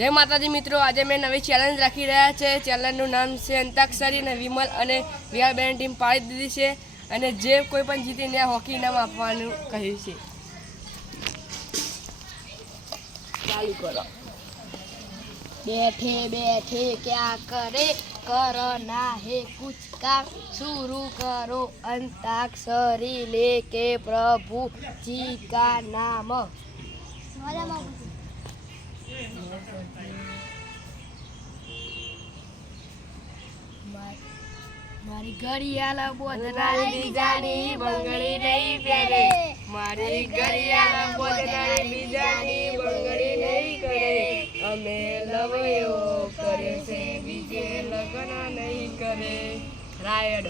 જય માતાજી મિત્રો, આજે મેં નવી ચેલેન્જ રાખી રહ્યા છે. ચેલેન્જનું નામ છે અંતાક્ષરી અને વિમલ અને વિહાબેન ટીમ પાડી દીધી છે અને જે કોઈ પણ જીતીને હોકી ઇનામ આપવાનું કહ્યું છે. ચાલુ કરો. बैठे बैठे क्या करे करना है कुछ काम शुरू करो अंताक्षरी लेके प्रभु जी का नाम. મારી ઘડિયાળ બોધનારી બીજાની બંગડી નહીં પહેરે, મારી ઘડિયાળ બોધનારી બીજાની બંગડી નહીં કરે, અમે લવયો કરે છે બીજે લગ્ન નહીં કરે. રાયડ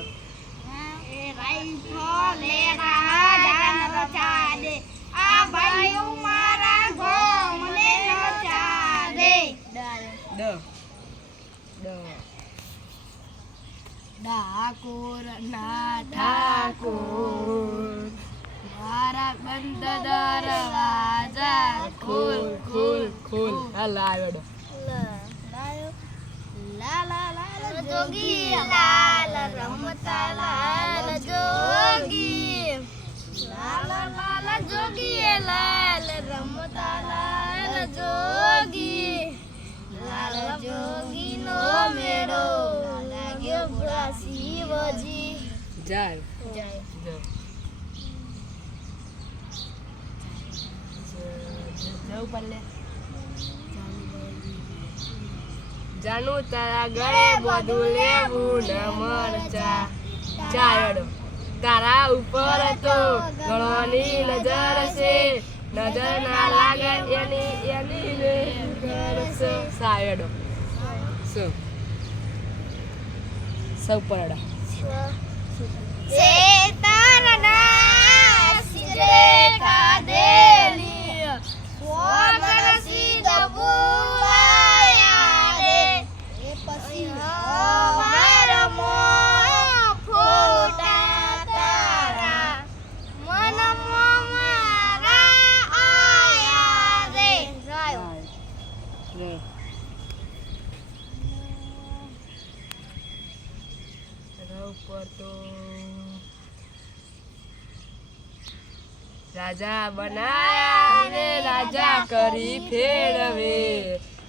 ઠાકોર ના ઠાકોર મારા બંધ દરવાજા ખોલ ખોલ ખોલ. લાલ જોગી લાલ રમતા લાલ જોગી લાલ જોગી લાલ રમતા લાલ જોગી લાલ જોગી નો મેળો લાગ્યો બુડા શિવજી. જાય જાનું તારા ગળે બધું લેવું ન મરચા. ચાયડો તારા ઉપર તો ગણવાની નજર છે, નજર ના લાગે એની કરશે. સાયડો સૌ પરડા ઉપર તો રાજા બનાયા ને રાજા કરી ફેરવે,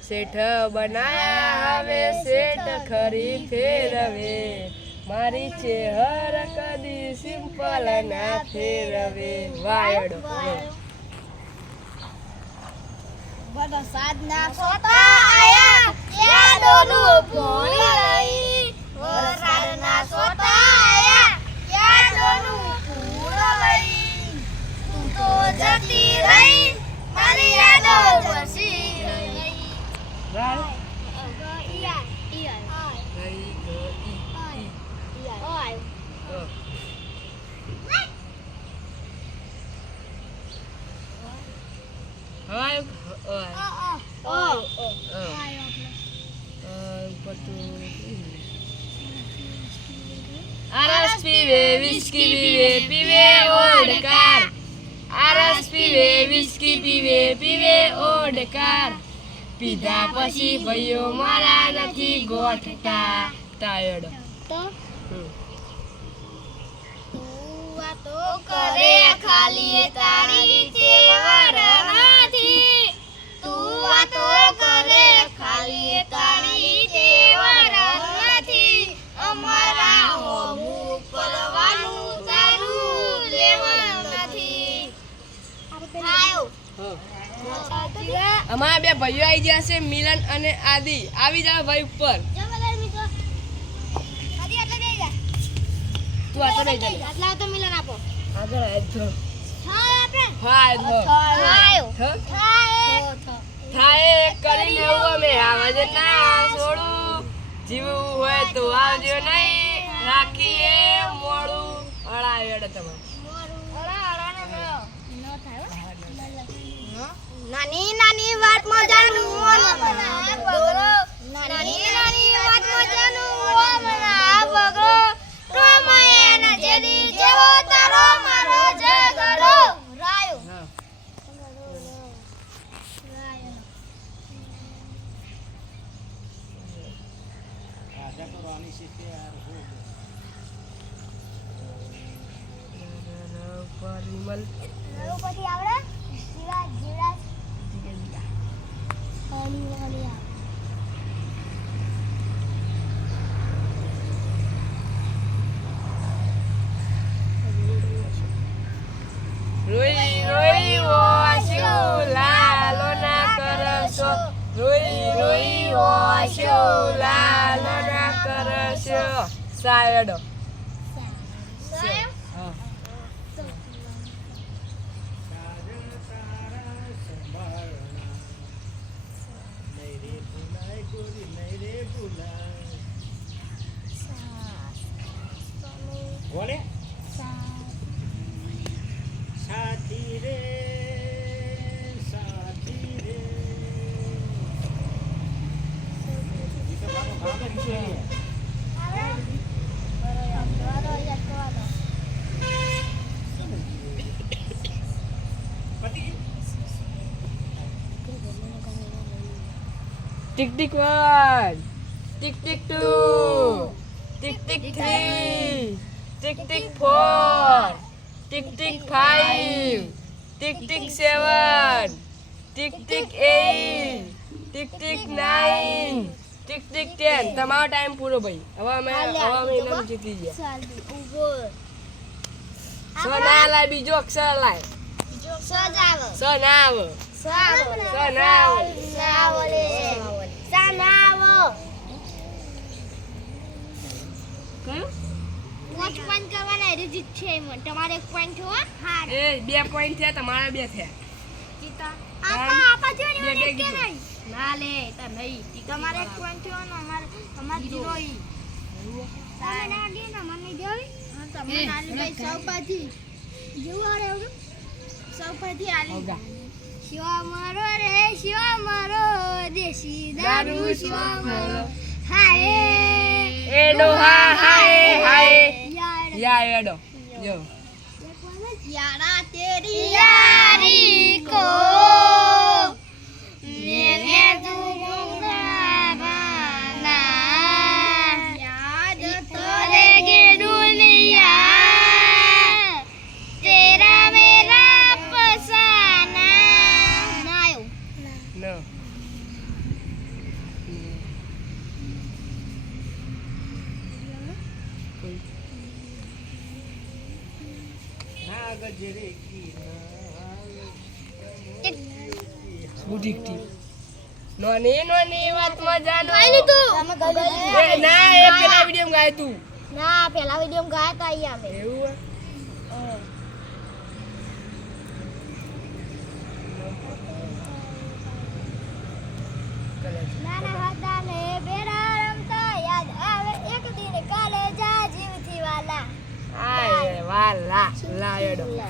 શેઠ બનાયા હવે શેઠ ખરી ફેરવે, મારી ચેહર કદી સિમ્પલ ના ફેરવે. વાયડો બધા સાધના સોતા આયા યાદોનું ફૂલ લઈ, વરસાદના સોતા આયા યાદોનું ફૂલ લઈ, તું તો જતી રહી મારી યાદો વસી રહી. આરસ પીવે વિસ્કી પીવે પીવે ઓડકાર, આરસ પીવે વિસ્કી પીવે પીવે ઓડકાર, પીધા પછી ભાઈઓ મારા નથી ગોઠતા. ટાયર્ડ તો કરે ખાલી તારી ચેવર નથી, તું વાતો કરે ખાલી તારી ચેવર નથી, અમારા હોમું કરવાનું તારું લેવલ નથી. અમારા બે ભાઈઓ આવી ગયા છે, મિલન અને આદિ. આવી જાવ ભાઈ ઉપર. તું આટલો નહીં જાય. આટલા તો મિલન આપો. આગળ આજ થો. થાય કરીને અમે આવાજ ના છોડું, જીવવું હોય તો આવજો નહીં, રાખીએ મોડું. અડાવેડ તમારે નાની નાની વાત મજાનું નાની નાની વાત મજાનું બગડો રોમયન જેદી જેવો તારો મારો ઝઘડો. રાયો વિમલ પછી આવડે જીવા જીવરાજ હની હની રોઈ રોઈ વાસ્યો લાલો ના કરશો રોઈ રોઈ વાસ્યો લાલો ના કરશો સાયડો હા બોલે સાથી રે tick tick 1 tick tick 2 tick tick 3 tick tick 4 tick tick 5 tick tick 7 tick tick 8 tick tick 9 tick tick 10 તમારો ટાઈમ પૂરો ભાઈ હવે અમે ઇનામ જીતી ગયા સ ના લાય બીજો અક્ષર લાય સ ના આવે તમારે એક પોઈન્ટ થયો હા એ 2 પોઈન્ટ થયા તમારા 2 થયા ચિતા આપા આપા જો બે ને કીધું. નહીં ના લે તો નહીં તમારે એક પોઈન્ટ થયો ને અમાર 0 ઈ તમે ના દે ને મને દેવી હા તમને આલી ગઈ સૌપાથી જોવા રે સૌપાથી આલી આવગા. શિવા મારો રે શિવા મારો દેશી દારૂ દારૂ શિવા શિવા મારો મારો. હાય એ ડોહા હાય હાય યાર યા એડો જો यारा तेरी यारी को मैंने दूंगा याद तो रहेगी दुनिया तेरा मेरा फसाना नायो નો બુઢી નોની નોની વાતમાં જાનો એ ના એ પેલા વિડિયો ગાય તું ના પેલા વિડિયો ગાયા તા અહીંયા અમે એવું નાના હતા ને બેરા રમતા યાદ આવે એક દિન કાલે જા જીવથી વાલા આય વાલા લાયડો બોલ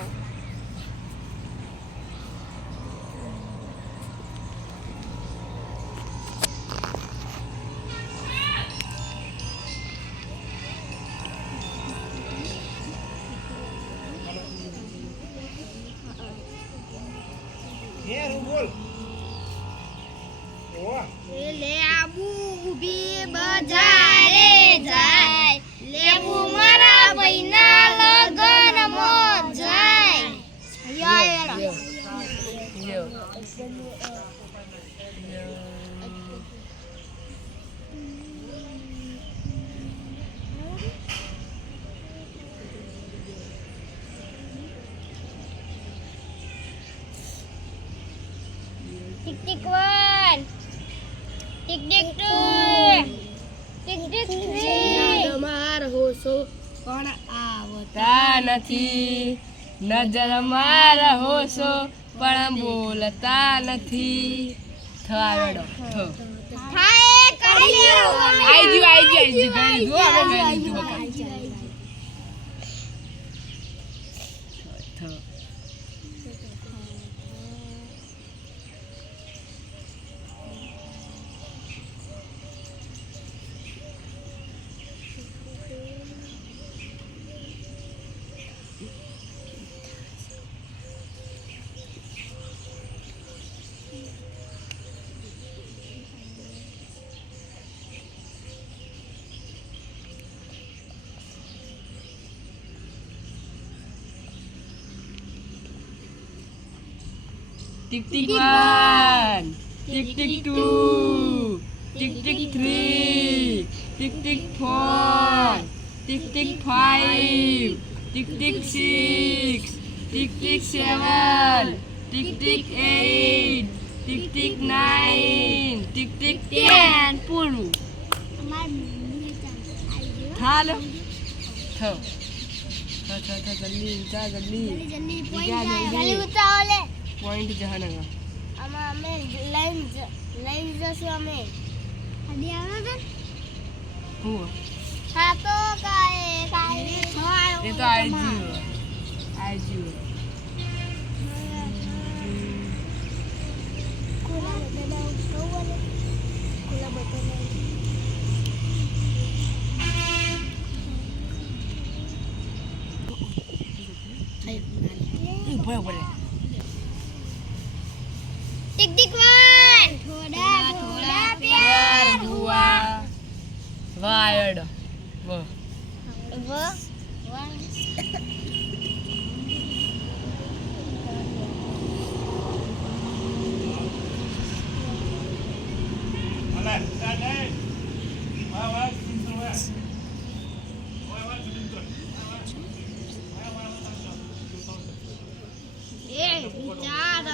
લે આબુ ઉભી બજારે જાય લેબુ મારા બૈના લગન મો જાય યાર જો tick tick 1 tick tick 2 tick tick 3 માર હોશો પણ આવતા નથી નજર માર હોશો પણ બોલતા નથી થાવેડો થાય કરી લ્યો આઈ ગયું ગઈ જો અમે ગઈ લીધું બકા टिक टिक 1 टिक टिक 2 टिक टिक 3 टिक टिक 4 टिक टिक 5 टिक टिक 6 टिक टिक 7 टिक टिक 8 टिक टिक 9 टिक टिक 10 પૂરું થાલો જલ્દી જલ્દી જલ્દી ઉતાવળે પોઈન્ટ જહાના આમાં અમે લઈ જશું અમે હડી આવે છે હું હા તો કાય એ તો આઈજી ખુલા બટન ઉપર टिक टिक 1 थोड़ा थोड़ा प्यार हुआ वायर्ड वो એ વિચાર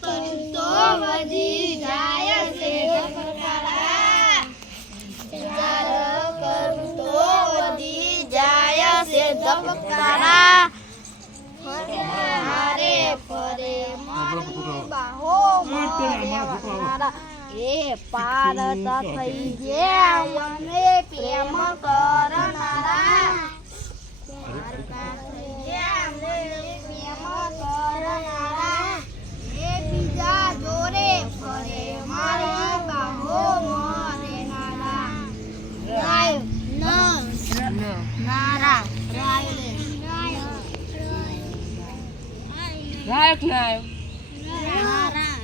કરું તો વધી જાય છે ધબકારા વિચાર કરું તો વધી જાય છે ધબકારા મારે ફરે મારી બાહો મારે એ પાર થઈ ગયા મને પ્રેમ કરનારા બીજા જોરે ફરે મારી બાહો મારે નારા રાય ન નારા રાય રાયક ના આવ્યો નારા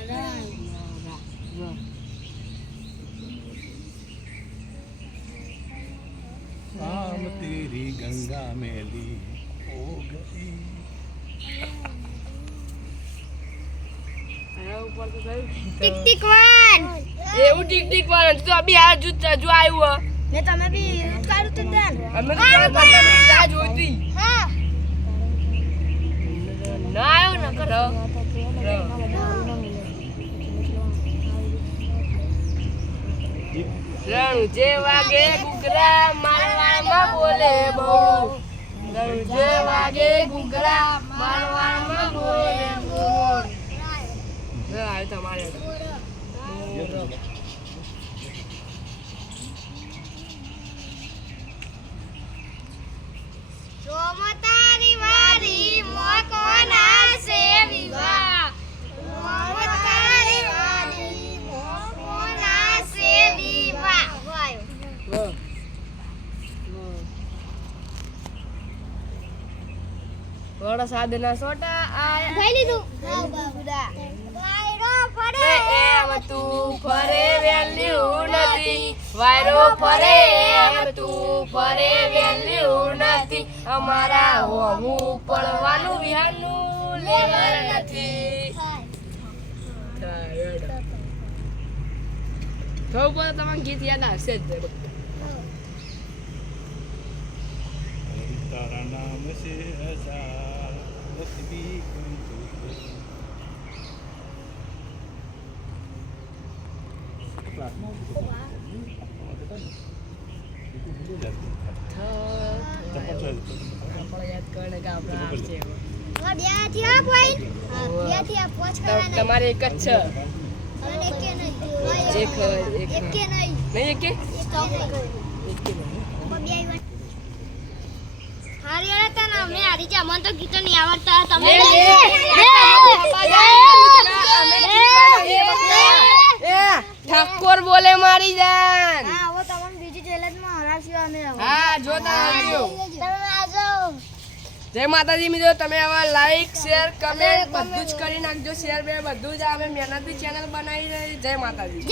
शाम तेरी गंगा मैली हो गई ઉપર તો ગયું ટિક ટિક 1 એવું ટીક ટીક વાળા તો અભી આ જો આવ્યો મે તમે બી કાઢું તો દેન અમે તો રાહ જોતી હા ના આવ્યો ને કરો રણુ જે વાગે ઘૂઘરા મારવાડમાં બોલે બહુ રણુ જે વાગે ઘૂઘરા મારવાડમાં બોલે બહુ આ તમારે સોમતારી વારી મોકોના સે વિવાહ સોમતારી વારી મોકોના સે વિવાહ થોડા સાદના સોટા આયા ખાઈ લીધું હા બાબુડા વાયરો પડે એમ તું ફરે વેલ્યું નથી વાયરો ફરે એમ તું ફરે વેલ્યું નથી અમારા હોમું પડવાનું વિહારનું લેવા નથી તો ઉપર તમને ગીત યાદ આવશે જ तारा नाम से हजार नस्बी યાદ કરે કે આપણે આવશે બેથી આ પોઈન્ટ બેથી આ પોચ કરવાના તમારે એક જ છે અને કે નહીં એક એક કે નહીં નહીં એક સ્ટોપ બે હારી હતા ને અમે હારી જા મન તો ગીતો નહીં આવડતા તમે ઠાકોર બોલે મારી જાન હા હવે તમને બીજી ચેલેન્જમાં હરાવ્યું અમે હા જોતા આવ્યો તમે આજો જય માતાજી મિત્રો તમે હવે લાઈક શેર કમેન્ટ બધું જ કરી નાખજો શેર બે બધું જ અમે મહેનતની ચેનલ બનાવી રહી જય માતાજી